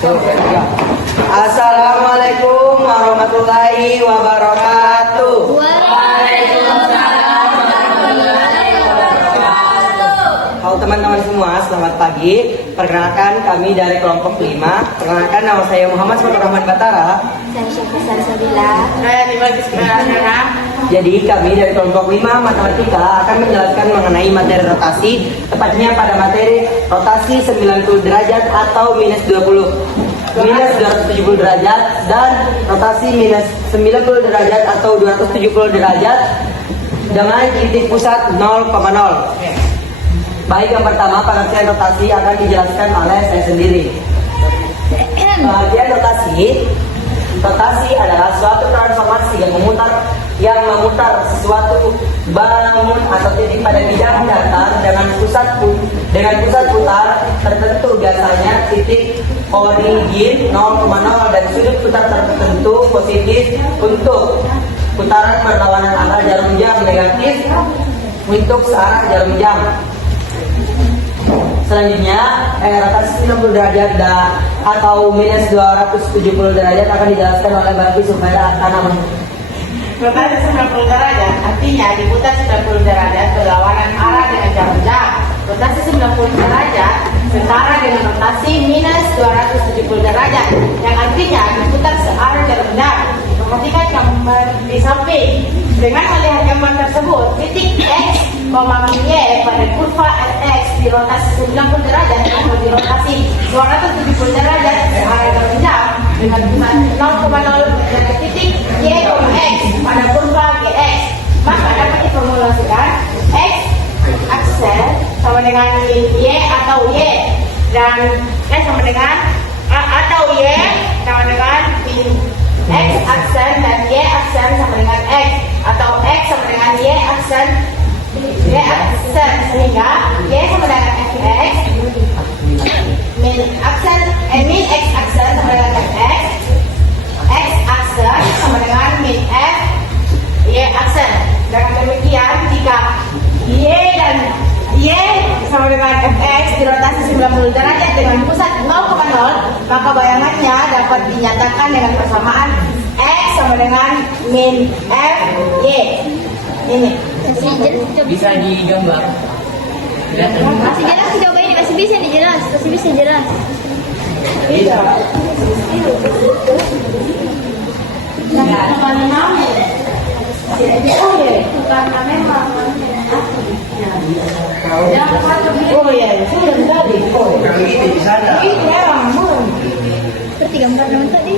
Assalamualaikum warahmatullahi wabarakatuh. Waalaikumsalam warahmatullahi wabarakatuh. Halo teman-teman semua, selamat pagi. Perkenalkan kami dari kelompok 5. Perkenalkan nama saya Muhammad Fatur Rahman Batara. Saya Syafiq Salsabila. Jadi kami dari kelompok 5 matematika akan menjelaskan mengenai materi rotasi, tepatnya pada materi rotasi 90 derajat atau minus 270 derajat dan rotasi minus 90 derajat atau 270 derajat dengan titik pusat 0,0. Baik, yang pertama pengertian rotasi akan dijelaskan oleh saya sendiri. Pengertian rotasi adalah suatu transformasi yang memutar sesuatu bangun atau titik pada bidang datar dengan pusat putar tertentu, biasanya titik origin 0,0 dan sudut putar tertentu positif untuk putaran berlawanan arah jarum jam, negatif untuk searah jarum jam. Selanjutnya, rotasi 90 derajat atau minus 270 derajat akan dijelaskan oleh Bagi Sufaira Tanam. Rotasi 90 derajat artinya diputar 90 derajat berlawanan arah dengan jarum jam. Rotasi 90 derajat setara dengan rotasi minus 270 derajat yang artinya diputar searah jarum jam. Perhatikan gambar di samping. Dengan melihat gambar tersebut, titik X, Y pada kurva X di rotasi 90 derajat atau di rotasi 270 derajat searah jarum jam dengan pusat 0,0 dan titik Y, X pada kurva GX, maka dapat diformulasikan X aksen sama dengan Y atau Y dan X sama dengan atau Y sama dengan X aksen dan Y aksen sama dengan X atau X sama dengan Y aksen sehingga Y sama dengan Fx min X aksen sama dengan Fx, X aksen sama dengan min F Y aksen. Dengan demikian jika Y dan Y sama dengan Fx di rotasi 90 derajat dengan pusat 0,0, maka bayangannya dapat dinyatakan dengan persamaan X sama dengan min F Y. Ini Bisa digambar. Masih jelas coba ini, masih bisa dijelas, masih bisa jelas. Bisa. Oh ya, sudah tadi. Kalau gitu di sana. Seperti gambar nama tadi.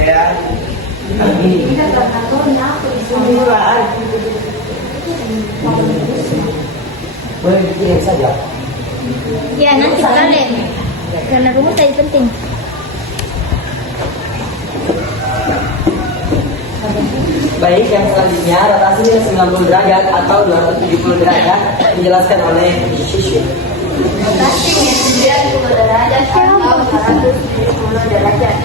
Ya. Boleh dikirim saja. Ya nanti sekalian. Karena rumus tadi penting. Baik, yang selanjutnya rotasi minus 90 derajat atau 270 derajat dijelaskan oleh Shishin. Rotasi minus 90 derajat atau 270 derajat.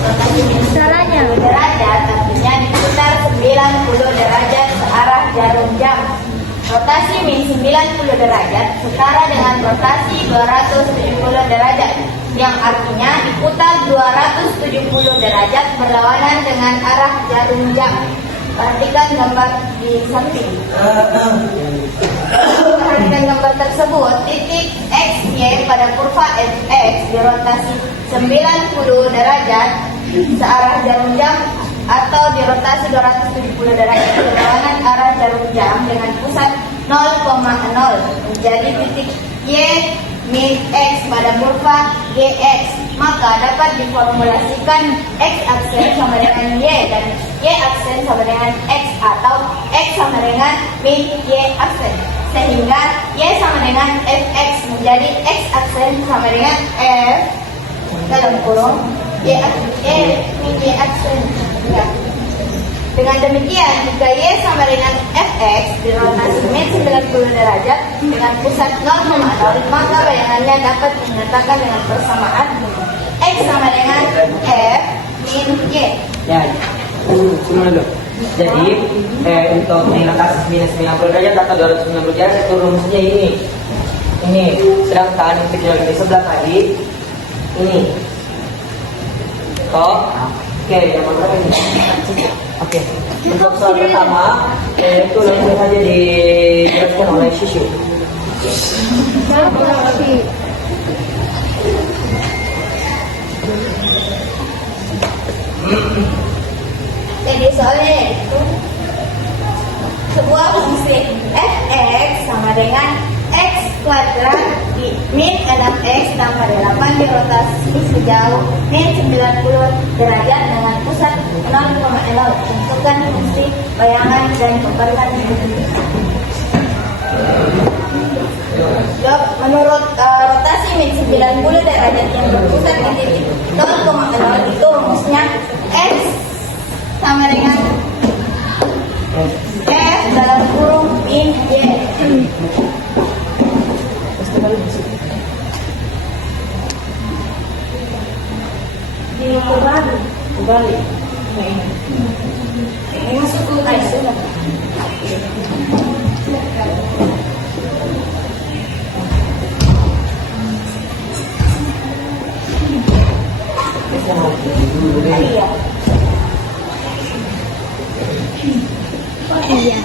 Rotasi minus caranya derajat artinya diputar 90 derajat searah jarum jam. Rotasi min 90 derajat setara dengan rotasi 270 derajat yang artinya diputar 270 derajat berlawanan dengan arah jarum jam. Perhatikan gambar di samping. Perhatikan gambar tersebut, titik X, Y pada kurva Fx di rotasi 90 derajat searah jarum jam atau di rotasi 270 derajat berlawanan arah jarum jam dengan pusat 0,0 menjadi titik Y min X pada kurva GX, maka dapat diformulasikan X aksen sama dengan Y dan Y aksen sama dengan X atau X sama dengan min Y aksen, sehingga Y sama dengan Fx menjadi X aksen sama dengan F dalam kurung Y min Y aksen. Ya. Dengan demikian, jika Y sama dengan Fx di rotasi min 90 derajat dengan pusat 0,0, maka bayangannya dapat dinyatakan dengan persamaan X sama dengan F min Y. Ya, dulu. Jadi, untuk rotasi minus 90 derajat atau 290 derajat itu rumusnya ini. ini. Sedangkan integral di sebelah kiri ini. Oke, yang mana ini? Oke, untuk soal pertama itu langsung saja dijelaskan oleh Shishu. Jadi soalnya itu sebuah fungsi fx sama dengan x kuadrat min 6x tambah 8 dirotasi sejauh min 90 derajat dengan pusat 0,0. Tentukan fungsi bayangan dan kembalikan. Menurut rotasi min 90 derajat yang berpusat di titik 0,0 itu rumusnya x sama dengan f dalam kurung min y. Kembali. Ini masuk ke sudah. Iya. Iya.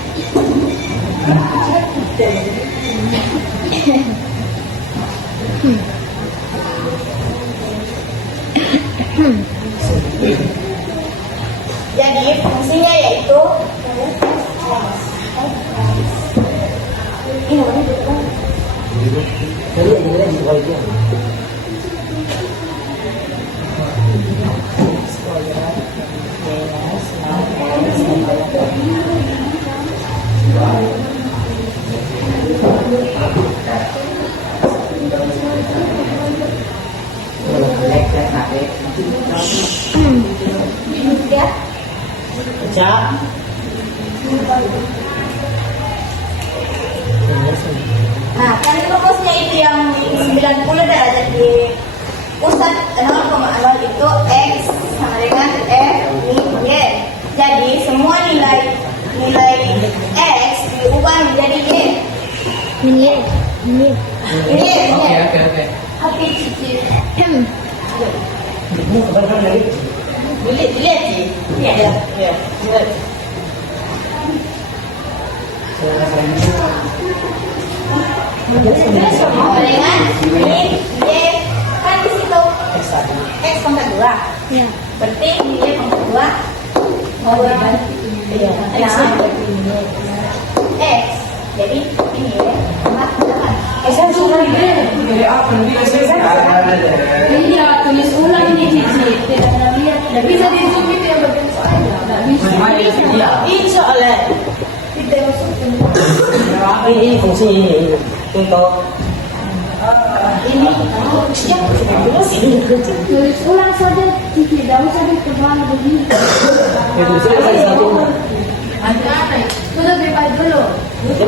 Jadi fungsinya yaitu ya. Cak. Nah, kan rumusnya itu yang 90 derajat di pusat 0,0 itu x sama dengan f min y. Jadi semua nilai x diubah menjadi y. Min y. Oke. Oke, cici. Dilihat sih. Iya. Lihat. Sama dengan min y kan di situ x pangkat 2. Iya. Berarti min y pangkat 2 mau berapa? Iya. X. Jadi ini y pangkat 8. Saya suka Iya, tulis ulang ini Cici. Tidak pernah lihat. Tidak bisa di zoom itu yang bagian soalnya. Tidak bisa. Bisa oleh. Tidak masuk. Ini fungsi ini untuk Ini Tulis ulang saja Cici. Tidak usah ditebal begini. Sudah bebas dulu. Bisa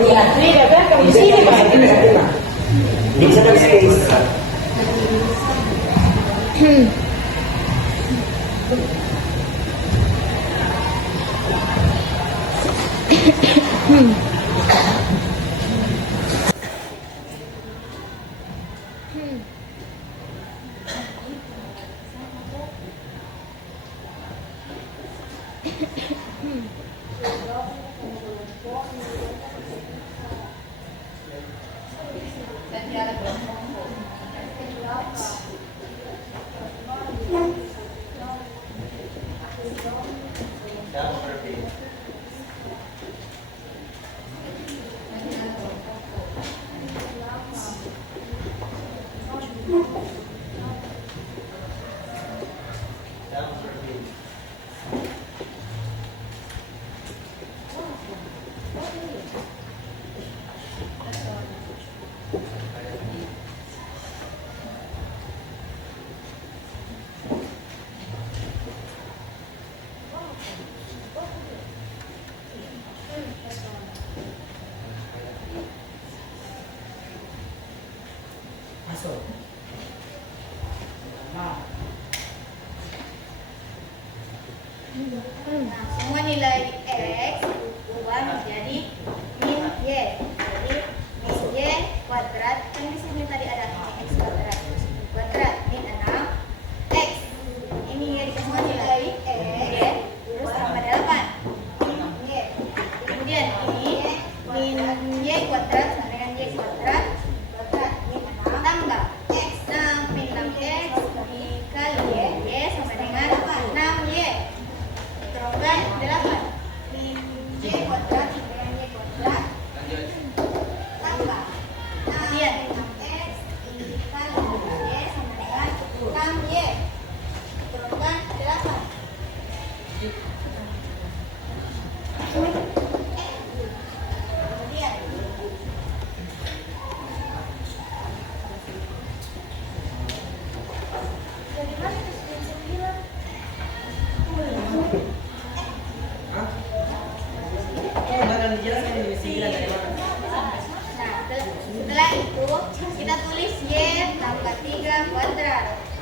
Masuk. Nah, semua nilai x ubah menjadi min y. Jadi min y kuadrat kan di sini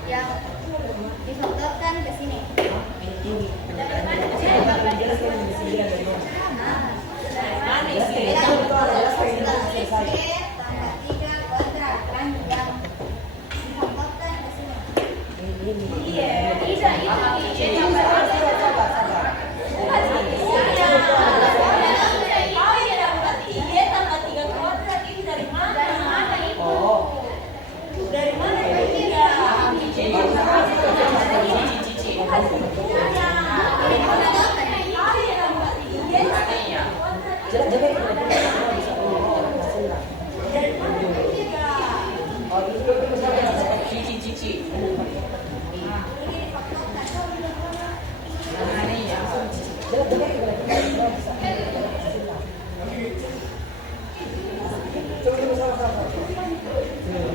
yang difaktorkan ke sini.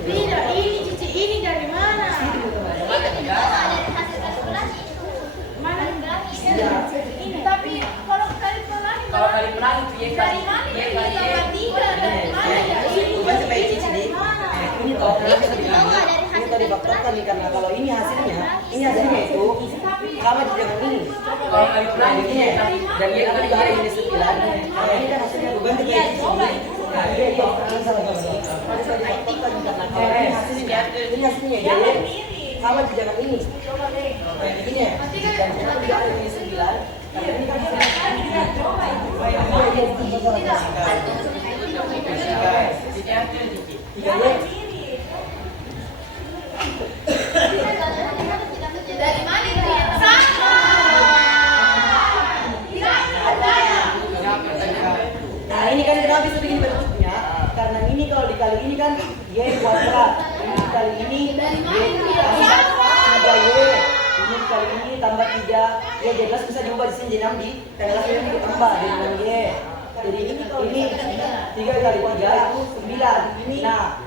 Tidak, ini cici ini dari mana? Mana? Ini tapi kalau kali pelangi dari mana? Ini tambah 3 dari mana ya? Ini dari mana? Ini toh ini tadi difaktorkan nih, karena kalau ini hasilnya itu sama dengan ini. Kalau ini dan ini akan dibagi ini 9. Nah, ini kan hasilnya bukan Iya, coba itu. Nah, ini salah satu. Ini hasilnya Jangan jadi mirip. sama dengan ini. Coba deh. Nah, ini ya. Dan kita dibagi ini 9. Nah, ini kan Coba itu. tiganya Dari mana itu ya? Nah, ini kan kenapa bisa bikin bentuknya? Karena ini kalau dikali ini kan y kuadrat. Ini dikali ini y tambah 3y. Ini dikali ini tambah 3. Ya jelas bisa diubah di sini jadi 6 di tengah ini ditambah dengan y. Jadi ini 3 kali 3 itu 9. Nah,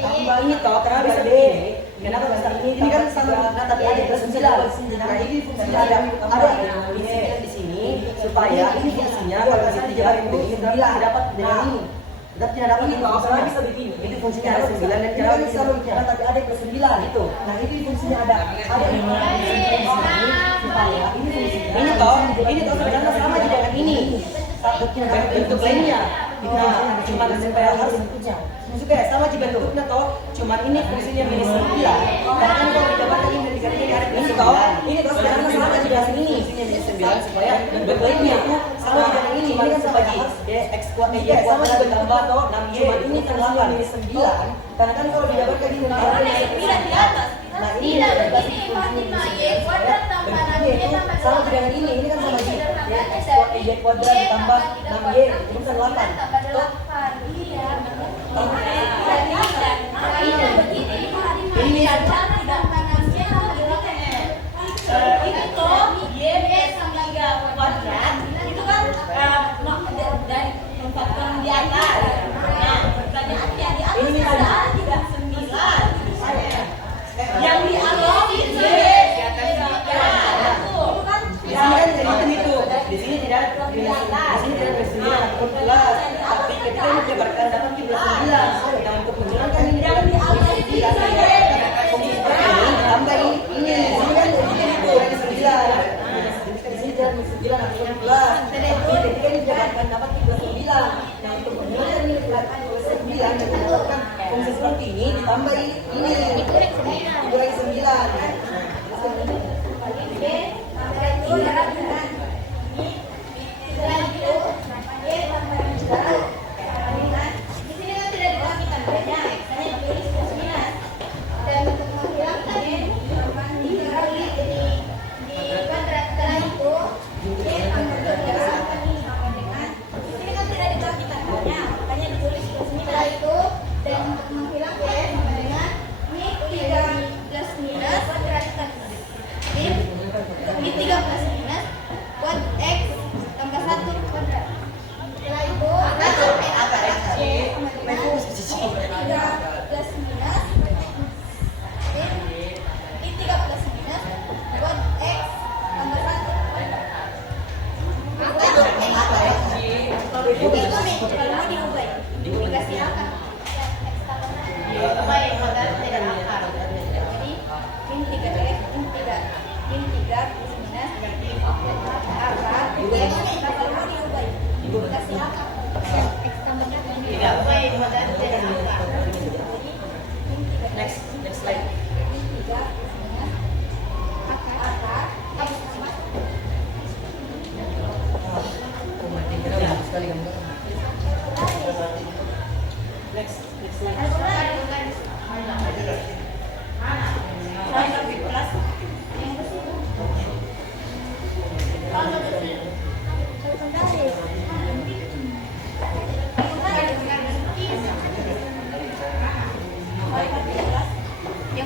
tambah ini toh kenapa bisa begini? Kenapa bisa ini kan sama tapi ada plus 9. Nah, ini fungsinya ada y di sini supaya ini fungsinya kalau kasih 3 itu 9 dapat dengan ini. Tetap tidak dapat itu karena bisa begini. Itu fungsinya ada 9 dan cara bisa karena tapi ada plus 9 itu. Nah, ini fungsinya ada supaya ini fungsinya. Ini toh sebenarnya sama aja dengan ini. Bentuk lainnya. Nah, cuma supaya harus supaya sama aja bentuknya toh. Cuma ini fungsinya minus 9. Karena kan kalau didapatkan ini dari ini ada ini toh. Ini toh sebenarnya sama aja dengan ini. Fungsinya minus 9 supaya bentuk lainnya itu sama aja dengan ini. Ini kan sama aja x kuadrat y kuadrat ditambah toh 6y. Cuma ini tambah minus 9. Karena kan kalau didapatkan ini Di atas. nah ini Tidak begini Fatima, y kuadrat tambah 6y tambah sama 8. dengan ini kan sama aja y kuadrat ditambah 6y itu kan 8. Tambah 8. Iya. Ini begini Fatima. Ini Tambah 6y tambah 8. Itu toh y sama 3 kuadrat itu kan dari tempatkan di atas. Nah, pertanyaannya di atas Ini ada juga 9. Yang di atas itu di atas itu kan Di sini kan jadi itu. Di sini tidak plus 9 tapi ketika ini diberikan dapat plus 9. Dan untuk menjalankan ini yang di atas itu ini tambah ini kan itu 9. Di sini tidak plus 9 atau plus. Tapi ketika ini diberikan dapat plus 9. Nah, untuk menjalankan ini plus 9 dan mendapatkan fungsi seperti ini ditambah ini dikurangi 9.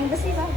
yang besi bang.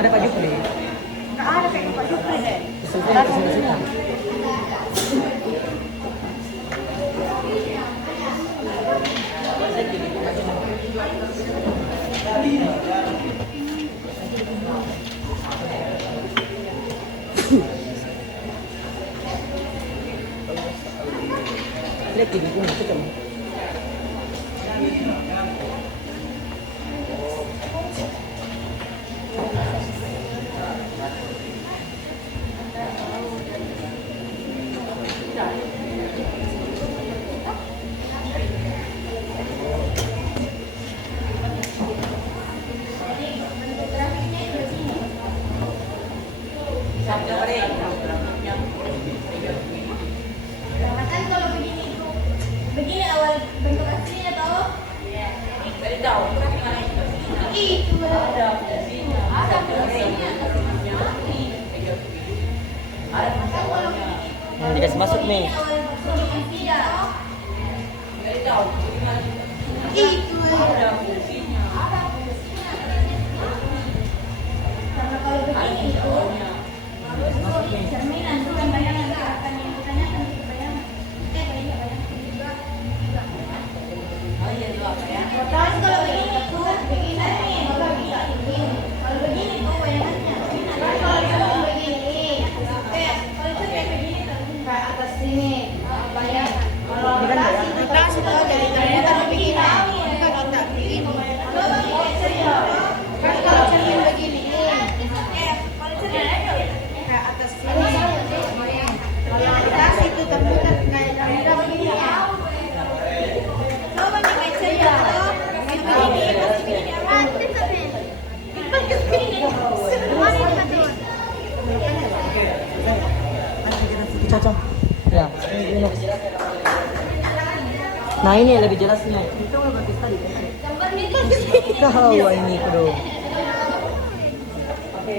Ada Pak Jupri. Nggak ada kayak Pak Jupri deh. Kesulitan kesulitan. Lihat ini pun itu kan. Me. Karena kalau begini itu cerminan bukan bayangan akan yang ditanyakan itu bayangan. Bayangan. Terus kalau begini itu begini maka bisa begini. Kalau begini itu bayangannya. Kalau itu begini, kalau itu kayak begini ke atas sini bayangan. Kalau rotasi itu dari ternyata begini. Bukan otak begini. Kan kalau cermin begini, ke atas sini. Kalau rotasi itu terbuka kayak ternyata begini ya. Coba nih kayak cerita. Begini pasti begini aman. Cocok. Ya, ini. Nah ini yang lebih jelasnya. Itu udah bagus tadi. Tahu ini bro. Oke,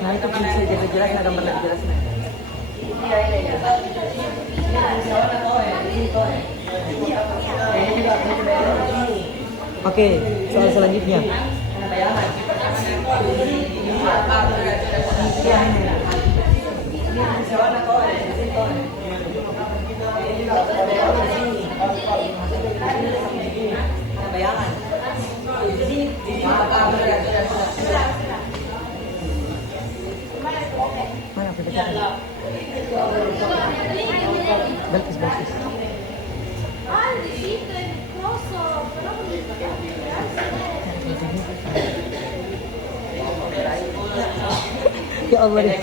nah itu bisa lebih jelas, ada gambar lebih jelasnya. Iya. Oke, soal selanjutnya. Bayangan. Mana perbedaan? Bagus. Ya Allah deh.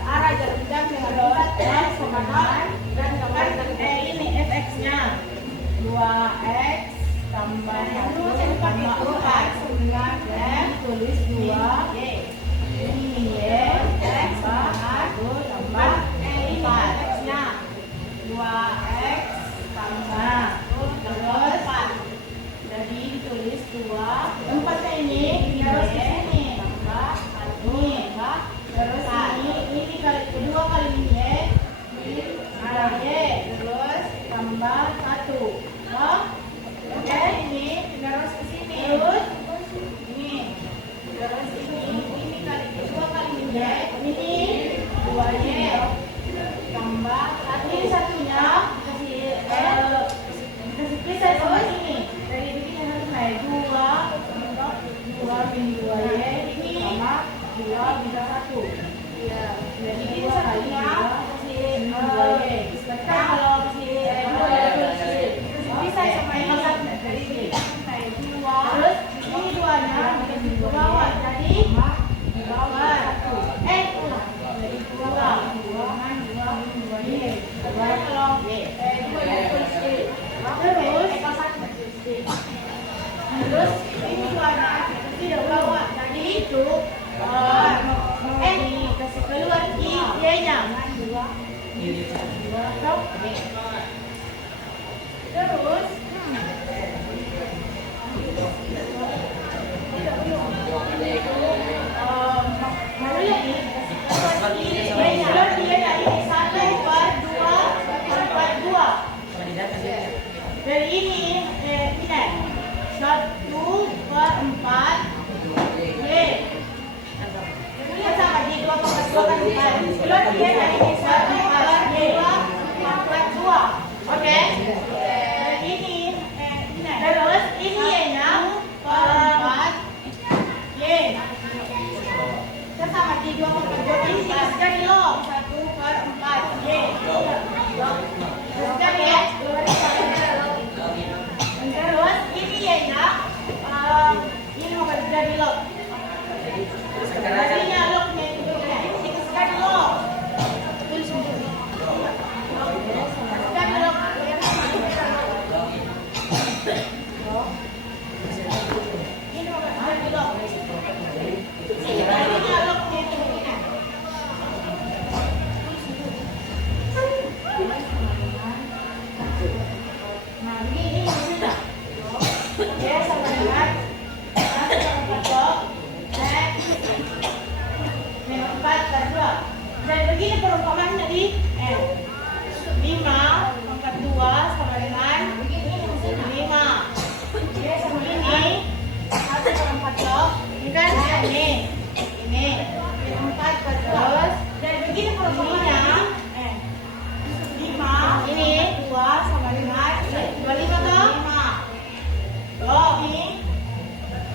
Searah jarum jam dengan lompat X sama 0 dan gambar ini fx-nya 2x tambah 1 tambah 4 dengan M tulis 2 Y ini Y X tambah 4 X-nya 2x tambah terus 4 jadi ditulis 2 4-nya ini harus ke sini tambah 1 terus ini kali kedua kali ini ada Y terus tambah 1 oke ini terus ke sini terus ini terus ini kali kedua kali ini ini 2Y tambah 1 ini satunya dikasih pisah sama ini dari begini harus naik 2 min 2Y ini sama 2 bisa 1 ya, jadi ini satunya min 2Y sekarang kalau bisa sama ini dari sini naik 2 terus ini 2 nya dikasih ke bawah jadi di bawah 1 dari 2 min 2Y kalau 2 terus ini 2 nya dikasih ke bawah jadi itu kasih keluar Y-nya terus mau lihat nih Y-nya ini 1/2 Oke, ini 1/2 pangkat 2. Oke. Ini terus ini Y6 per 4 Y. Kita sama di 2/4 ini sekali lo 1/4 Y. Sekali ya. Terus ini Y6 ini mau jadi lo. Jadinya lo punya itu ini sekali lo. Sekali lo. Ini mau jadi lo. Jadinya lo punya itu ini. Nah, ini sudah. Ya, sama dengan dan begini perumpamaan tadi 5 pangkat 2 sama dengan 5. Dia sama ini 1/4 ini kan ini 4 terus dan begini perumpamaannya 5 ini 2 sama dengan 25 toh 5 loh ini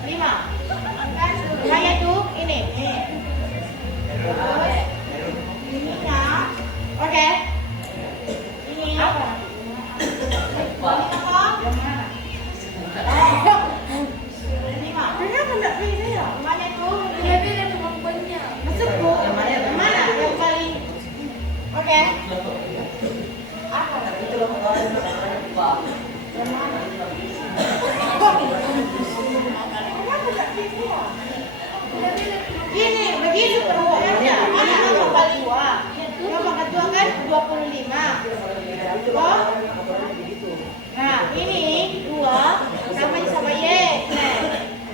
5 kan saya tuh ini terus ininya oke ini apa yang mana 5 kenapa enggak pilih ya mana tuh pilih kemampuannya masuk bu yang mana yang paling oke apa itu loh yang mana ini begini perbuatannya mana yang paling 2 yang pangkat 2 kan 25 oh nah ini 2 sama Y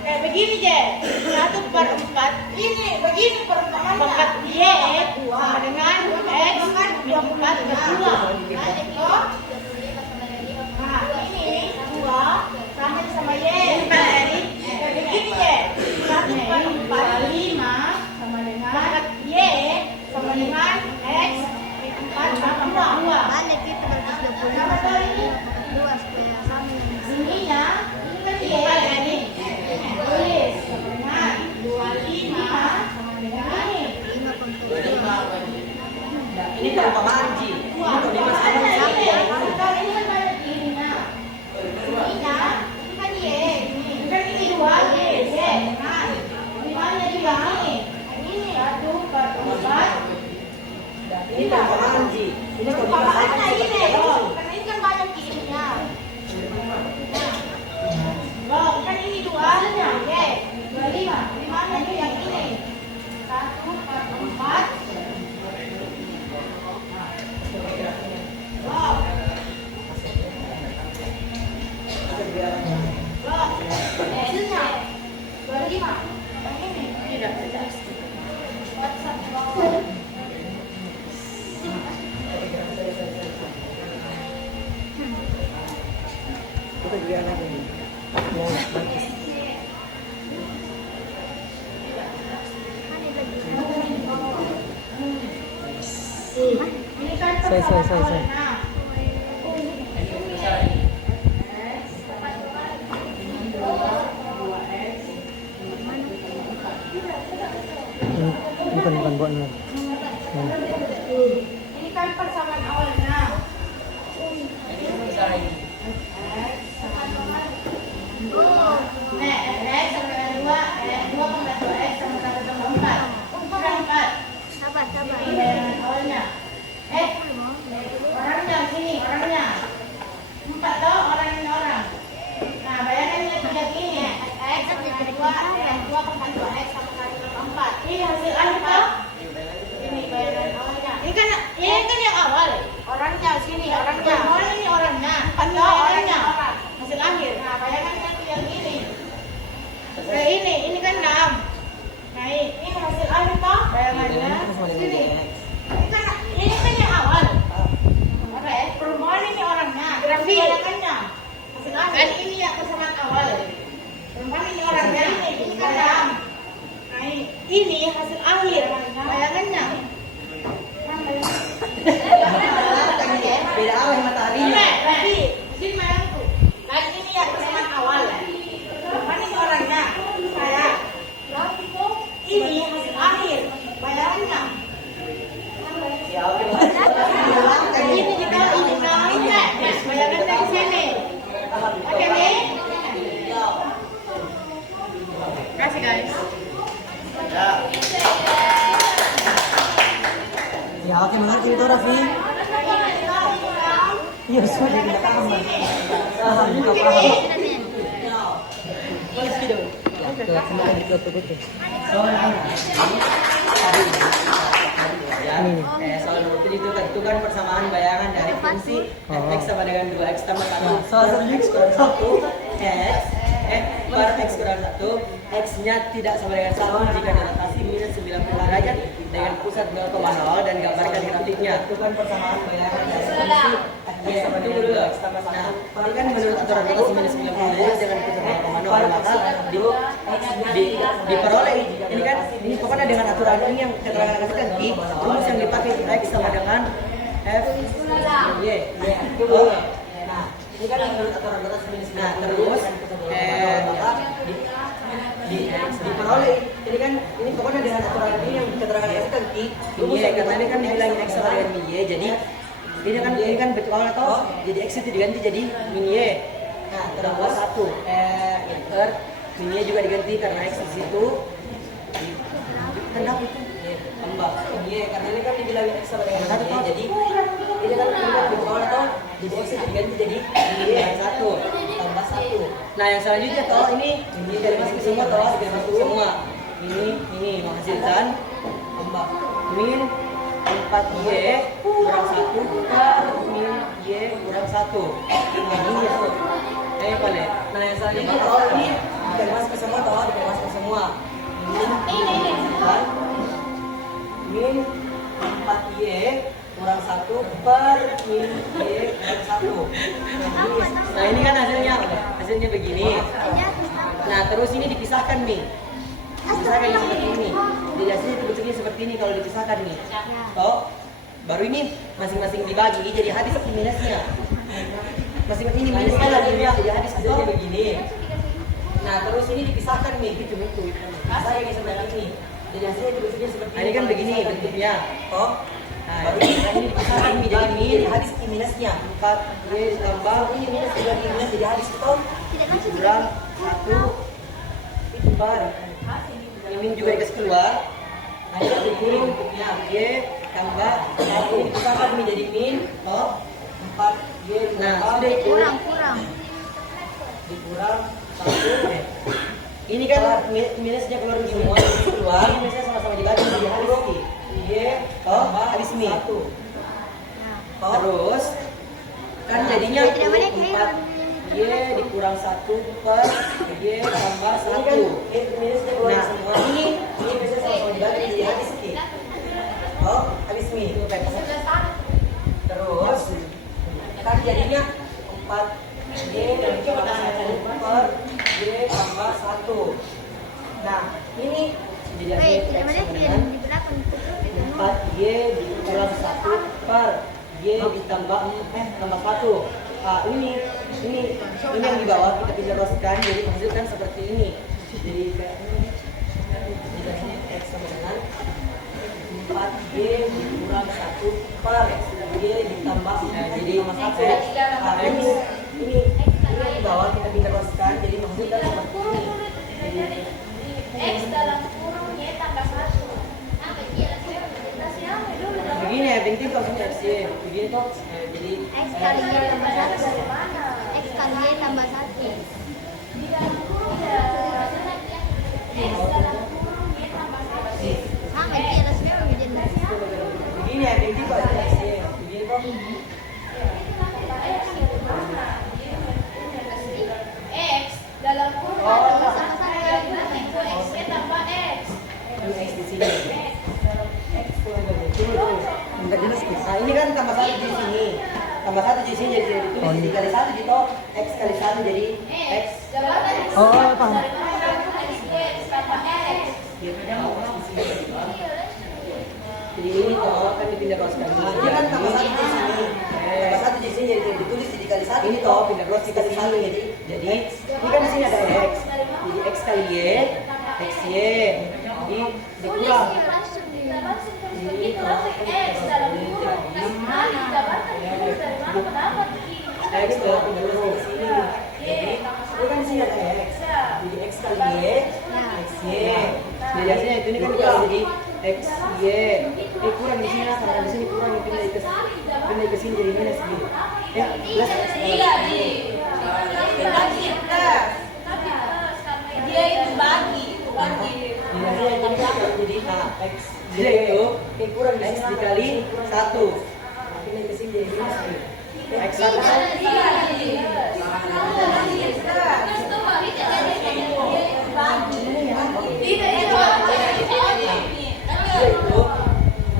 kayak begini je 1/4 ini begini perumpamaan pangkat Y sama dengan X 24/2 oh nah ini 2 sama Y kayak begini je 1/4 5 sama dengan Y sama dengan X 4/2 Balik itu berarti 20. sama ini 2 supaya sama. ininya ini kan Y ini tulis sama dengan 25 sama dengan ini 5/2. Ini perumpamaan Ji. Ini kalau dia masih ada ini kan banyak ininya ininya ini kan Y ini kan ini 2 Y nah limanya juga ini 1/4 ini perumpamaan Ji. Ini kalau dia masih perumpamaannya ada ini karena ini kan banyak ininya loh kan ini 2 nya Y 25 limanya juga yang ini 1/4 loh loh hasilnya 25 yang ini tidak WhatsApp Kita juga lagi. ini kan Say. nah Bukan buatnya. ini kan persamaan awalnya X sama dengan 2 2/2 X sama 1/4 kurang 4 Sabar. ini bayangan awalnya orangnya sini orangnya 4 toh orang ini orang nah bayangannya tidak gini X sama dengan 2/2 X sama 1/4 ini hasil akhir toh ini bayangan awalnya ini kan yang awal orangnya sini orangnya ini orangnya 4 toh orangnya hasil akhir nah bayangannya yang ini kayak ini kan 6 nah ini hasil akhir toh bayangannya sini ini kan yang awal oke perumahan ini orangnya grafik bayangannya hasil akhir ini yang persamaan awal perumahan ini orangnya ini kan 6 nah ini hasil akhir bayangannya 6 sih? Iya, sudah tidak paham. Paham, tidak paham. Boleh video. Kembali ke tutup. Soal rutin itu tentukan persamaan bayangan dari fungsi fx sama dengan 2x tambah 1 x kurang 1 per x kurang 1 x nya tidak sama dengan 1 jika dirotasi minus 90 derajat dengan pusat 0,0 dan gambarkan grafiknya. Tentukan persamaan bayangan dari fungsi x sama dengan 2x tambah 1. Nah, ini kan menurut aturan rotasi minus 90 derajat dengan pusat 0,0 maka diperoleh ini kan ini pokoknya dengan aturan ini yang keterangan kan rumus yang dipakai itu x sama dengan f y. Nah, ini kan menurut aturan rotasi minus 90. Nah, terus diperoleh ini kan ini pokoknya dengan aturan ini yang keterangan kan rumus y karena ini kan dibilangin x sama dengan min y jadi ini kan betul atau jadi x itu diganti jadi min y. Nah, terus satu min y juga diganti karena x di situ kenapa itu tambah min y karena ini kan dibilangin x sama dengan min y jadi ini kan betul atau jadi x itu diganti jadi min y satu tambah satu. Nah, yang selanjutnya toh ini dari masuk semua toh masuk semua ini menghasilkan tambah min 4y kurang 1 per min y kurang 1. Nah, ini masuk. Boleh. Nah, yang selanjutnya toh ini dari masuk semua toh dari masuk semua. Ini kan min 4y kurang 1 per min y kurang 1. Nah, ini kan hasilnya begini. Nah, terus ini dipisahkan nih. Dipisahkan seperti ini. Jadi hasilnya itu bentuknya seperti ini kalau dipisahkan nih. Toh, baru ini masing-masing dibagi jadi habis minusnya. Masing-masing ini minusnya lagi jadi habis hasilnya begini. Nah, terus ini dipisahkan nih gitu. Saya ini seperti ini. Jadi hasilnya itu bentuknya seperti ini. Ini kan begini bentuknya. Toh, baru ini dipisahkan nih jadi min habis minusnya 4y ditambah ini minus juga minus jadi habis toh kurang 1 per ini min juga dikasih keluar. Nah, ini begini bentuknya y tambah 1 ini dipisahkan nih jadi min toh 4y nah sudah dikurang 1 ini kan minusnya keluar semua keluar minusnya sama-sama dibagi jadi habis y toh habis min 1 terus kan jadinya 4 y dikurang 1 per y tambah 1. Nah, ini minusnya sama-sama dibagi jadi habis min toh habis min terus kan jadinya 4 y dikurang 1 per y tambah 1. Nah, ini jadi hasilnya 4y dikurang 1 per y ditambah tambah 1. Ini yang di bawah kita pindah teruskan jadi menghasilkan seperti ini. Jadi kayak ini. Jadi sini x sama dengan 4y dikurang 1 per y ditambah jadi tambah 1. Ini yang di bawah kita pindah teruskan jadi menghasilkan seperti ini. Jadi X dalam kurung y tambah 1. begini ya, penting kalau sudah x y begini toh jadi X kali y tambah 1 dari mana? X kali y tambah 1. Di dalam kurung ya. X dalam kurung y tambah 1. Sama y harus memang menjadi begini ya, penting kalau sudah x y begini toh X dalam kurung tambah 1 itu X y tambah X. ini x di sini. Enggak jelas. Nah, ini kan tambah 1 di sini. Tambah 1 di sini jadi ditulis dikali 1 gitu. X kali 1 jadi x. Paham. Jadi ini toh kan dipindah cross kali. Ini kan tambah 1 di sini. Tambah 1 di sini jadi ditulis dikali 1. Ini toh pindah cross dikali 1 jadi ini kan di sini ada x. Jadi x kali y, x y. Jadi dikurang. Ini toh X dalam kurung. Nah, didapatkan itu dari mana pendapat x dalam kurung sini. Jadi ini kan di sini ada x. Jadi x kali y, x y. Jadi hasilnya itu ini kan kalau jadi X, Y. Kurang di sini lah, karena di sini kurang, pindah ke sini jadi minus B. Ya, plus X Dia itu bagi. jadi X, Y itu kurang di sini dikali 1. Pindah ke sini jadi minus B. X sama itu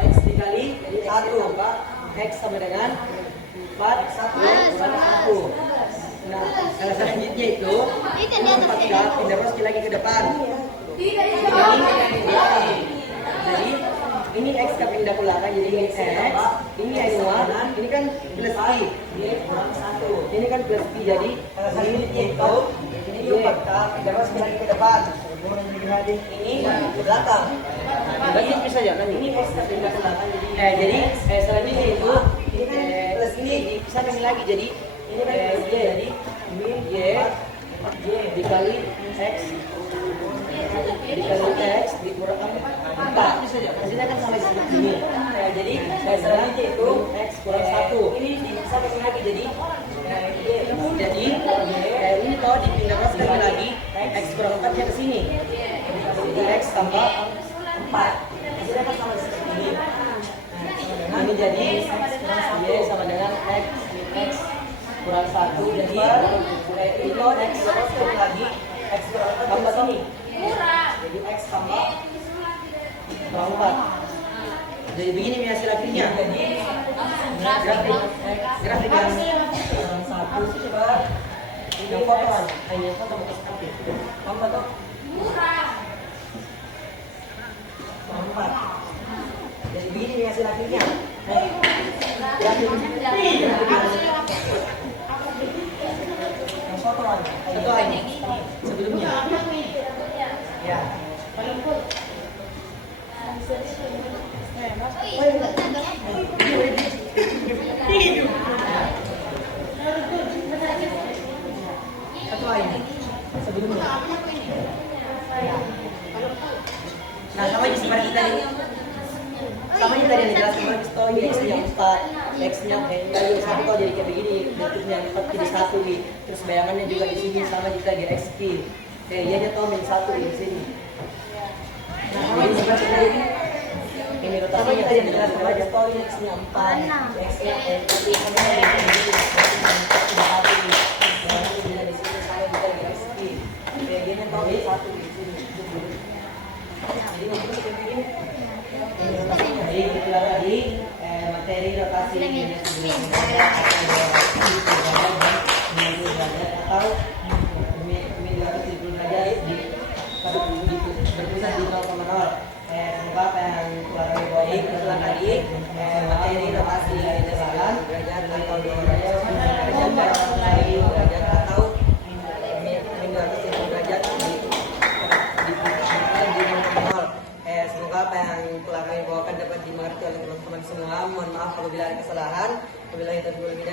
X dikali 1, Pak. X sama dengan 4, 1. Nah, selanjutnya itu 4K pindah terus lagi ke depan. Jadi ini X kan pindah ke belakang, jadi ini X, ini yang luar, ini kan plus I, kurang 1. Ini kan plus I, jadi selanjutnya itu ini 4K pindah terus lagi ke depan. Ini ke belakang. Berarti bisa ya kan ini X kan pindah ke belakang, jadi selanjutnya itu ini plus ini dipisahkan lagi, jadi ini kan Y, jadi Y dikali X dikurang 4. Hasilnya kan sama seperti ini. Jadi selanjutnya itu X kurang 1. Ini dipisahkan lagi, jadi ini kalau dipindah sekali lagi X kurang 4 nya ke sini. Jadi X tambah 4. Hasilnya kan sama seperti ini. Ini jadi Y sama dengan X kurang 1, jadi ini kalau X kurang lagi X kurang 4 tambah sini, jadi X tambah kurang 4. Jadi begini hasil akhirnya. Jadi grafik yang kurang 1 coba yang fotoan, hanya foto bekas kaki tambah tuh kurang 4. Jadi begini hasil akhirnya. Satu lagi sebelumnya. Ya. Satu lagi sebelumnya. Nah, sama aja seperti tadi. Sama aja tadi yang dijelaskan oleh Story, X-nya 4, X-nya satu kalau jadi kayak begini, bentuknya 4 jadi 1 gitu. Terus bayangannya juga di sini sama juga di XP. Y-nya tahu min 1 di sini. Nah, jadi seperti tadi ini rotasinya tadi yang dijelaskan oleh Story, X-nya 4, X-nya di sini sama juga di XP. Y-nya tahu min 1 di sini. Jadi untuk seperti ini. Jadi itulah tadi materi rotasi atau 270 derajat berpusat di 0,0. Semoga apa yang telah kami baik itulah tadi materi rotasi jalan atau 2 derajat atau 270 derajat di 0,0. Semoga apa yang telah kami bawakan dapat dimengerti oleh teman-teman semua. Mohon maaf apabila ada kesalahan. Wabillahi taufiq wal hidayah.